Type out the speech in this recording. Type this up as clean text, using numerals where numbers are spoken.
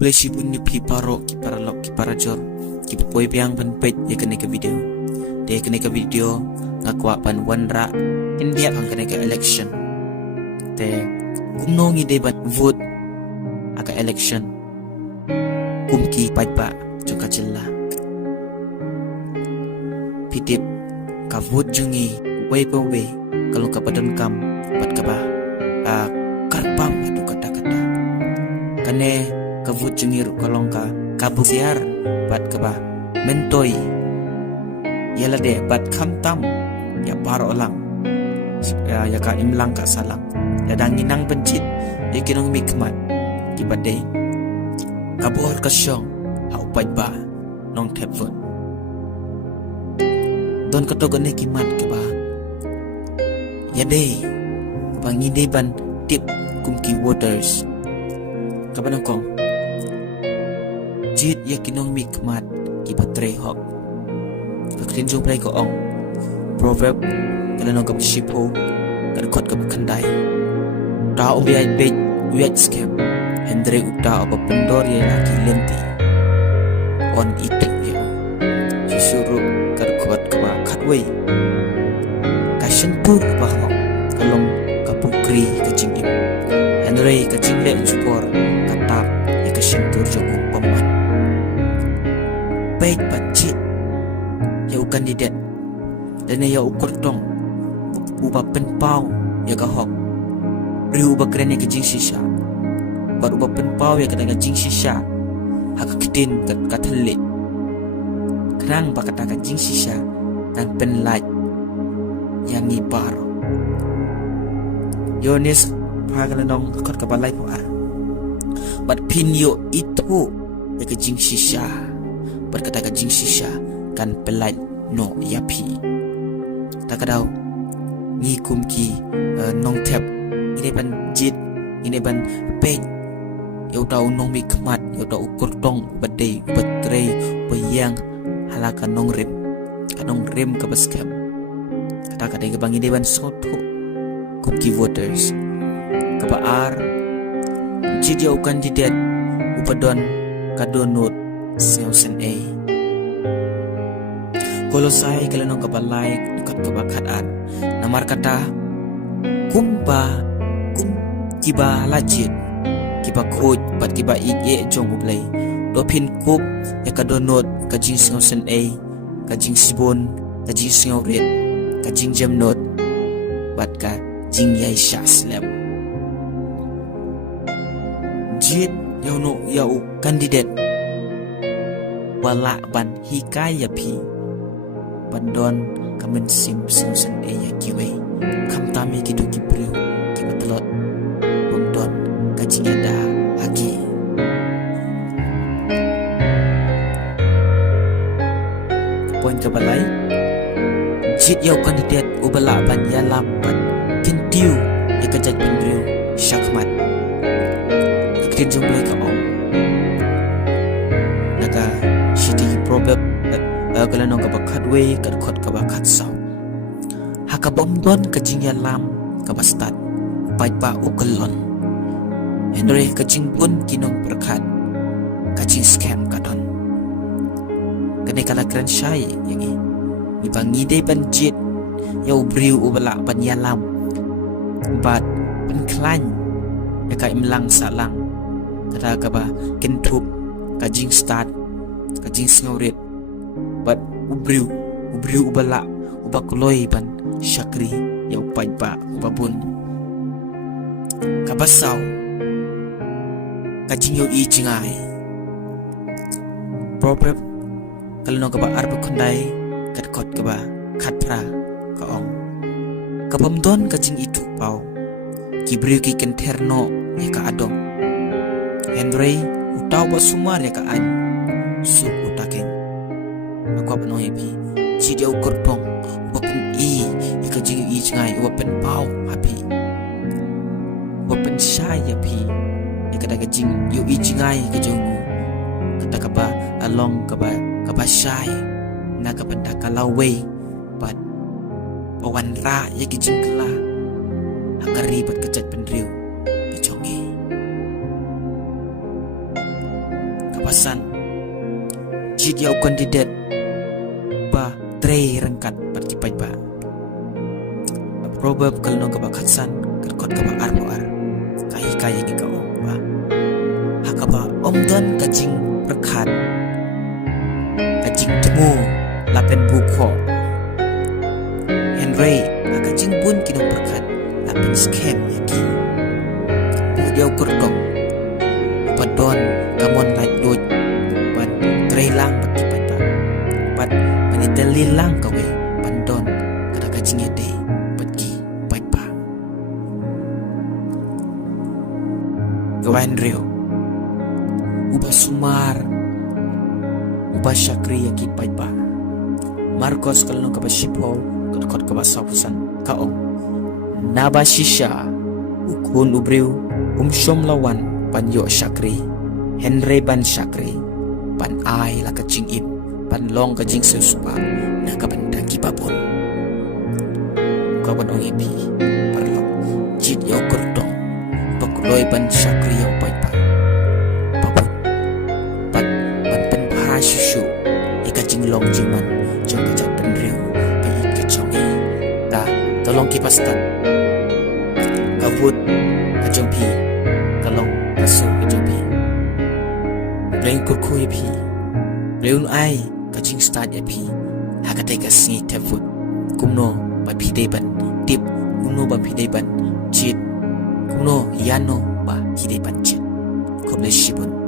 boleh si bunyi pi paro ki paralok ki parajor ki poi piang ban pet ya kene ke video dia kene ke video ngakwa pan wanra India ang kene ke election te kumno ngi de ban vote aka election kumki paipa joka chilla pitip ka vote jungi way pa way kalau ka padan kam pat ka ba karpam itu kata-kata kane ka vote jungi ru kalong ka kabusiar pat ka ba mentoy yala de pat kham tam ya paro lang ya ka imlang ka salang ya danginang pencit ya kinong mikmat kibade kabor ka syong au pat ba nong tep vote don katogan ni kimat ke ba ya dei bangi dei ban tip kumki waters kaban kong jit ya kinong mikmat ki patre hok kakrin jong play ko ong proverb kala no gam shipo kan kot gam khandai ta o bi ai be wet scam endre uta ob pendor ye laki lenti on itu ya sisuru kot kaba khatwei kashin pur baho kalong kapukri kaching ip henry kaching le chupor katap ya kashin pur jogu paman baik bacit ya kandidat dan ya ukur tong uba penpau ya gahok riu bakren ya kajing shisha baru uba penpau ya kadang kajing shisha hak kitin kathalle kerang bakata kajing sisa dan penlight yang ngibar yonis pagalanong kakot kabalay po bat pinyo itu ya kajing sisa berkata kajing sisa kan penlight no yapi takadaw ngikum ki nong tep ini ban jit ini ban peng yau tau nong mikmat yau tau ukur tong badai batrei bayang hala kanong rem ka baskem kata kata ke bangi dewan soto kumki voters kabaar jid yau kandidat upadon kadonot seusen a kolosai kalanong kabalay dekat kabakataan namar kata kumba kum kiba lajit kiba khoj pat kiba ie jong ublay dopin kup ya kadonot kajing singausen a kajing sibon kajing singau red kajing jamnot bat ka jing yai shaslem jit yau yau kandidat wala ban hikaya pi bandon kamen sim singausen a ya kiwe kamtami kidu kibriu kibatlot bondon kajing ada haki poin kabalay jit yau kandidat ubala ban yalam ban kintiu ya kajat pendriu syakmat ikrin jumlay ka om naga shiti probab kalanong kabakadwe kadkot kabakatsaw hakabomdon kajing yalam kabastat paipa ukalon henry kajing pun kinong perkat kajing scam kadon kene kala kran syai yang ni bangi de banjit yau briu ubala banyalam bat penklan ya ka imlang salang kata ka ba kentup kajing start kajing sngorit bat ubriu ubala ubakuloy ban syakri yau paipa ubabun kabasaw kajing yau i jingai proper kalau nak keba arba kundai kat kot keba khatra ka ong kabamdon kajing itu pau kibriu ki kenterno ya ka adong henry utaw ba sumar ya ka an su utaking aku apa no happy si dia ukur tong bapen i ya kajing i jingai bapen pau happy bapen syai ya pi ya kada kajing yu i jingai kajung kata kaba along kaba kabashay na kapanda kalaway pat pawan ra ya kijing kala hakaribat kajat pendriu kachongi kawasan jid yau kandidat ba tre rangkat bertipai ba probab kalau nong kaba khatsan kerkot kaba ar kai ni ka om ba hakaba omdan kajing berkhat kajing temu lapen buko Henry kajing bun kinong berkhat lapen scam yaki dia kurdong padon kamon light load ban trailang bertipai ba pat manitelilang kawe pandon kada kajing ede Gawain Rio Uba Sumar Uba Syakri Yaki Paipa Marcos kalau nong kaba Shipo Kot kaba Sausan Kaong Naba Shisha Ukun Ubriu Shom Lawan Pan Yo Syakri Henry Ban Syakri Pan Ai La Kajing Im Pan Long Kajing Sesupa Na kabanda Kibabon Kawan Ong Ipi Parlo Jid Yo Kurdong Loy ban Syakri yang baik-baik Babun Ban pen pahara syusyu Ika jinglong jiman Jom kajat penriu Bayi kecongi Dah tolong kipastan Kabut Kajong pi Kalong kasu kajong pi Bleng kurku ya pi Leun ai Kajing start ya pi Hakatai kasingi tefut Kumno Ba pi deban Dip Kumno ba pi deban Jit Kuno Yano ba hide pancet Koble shibun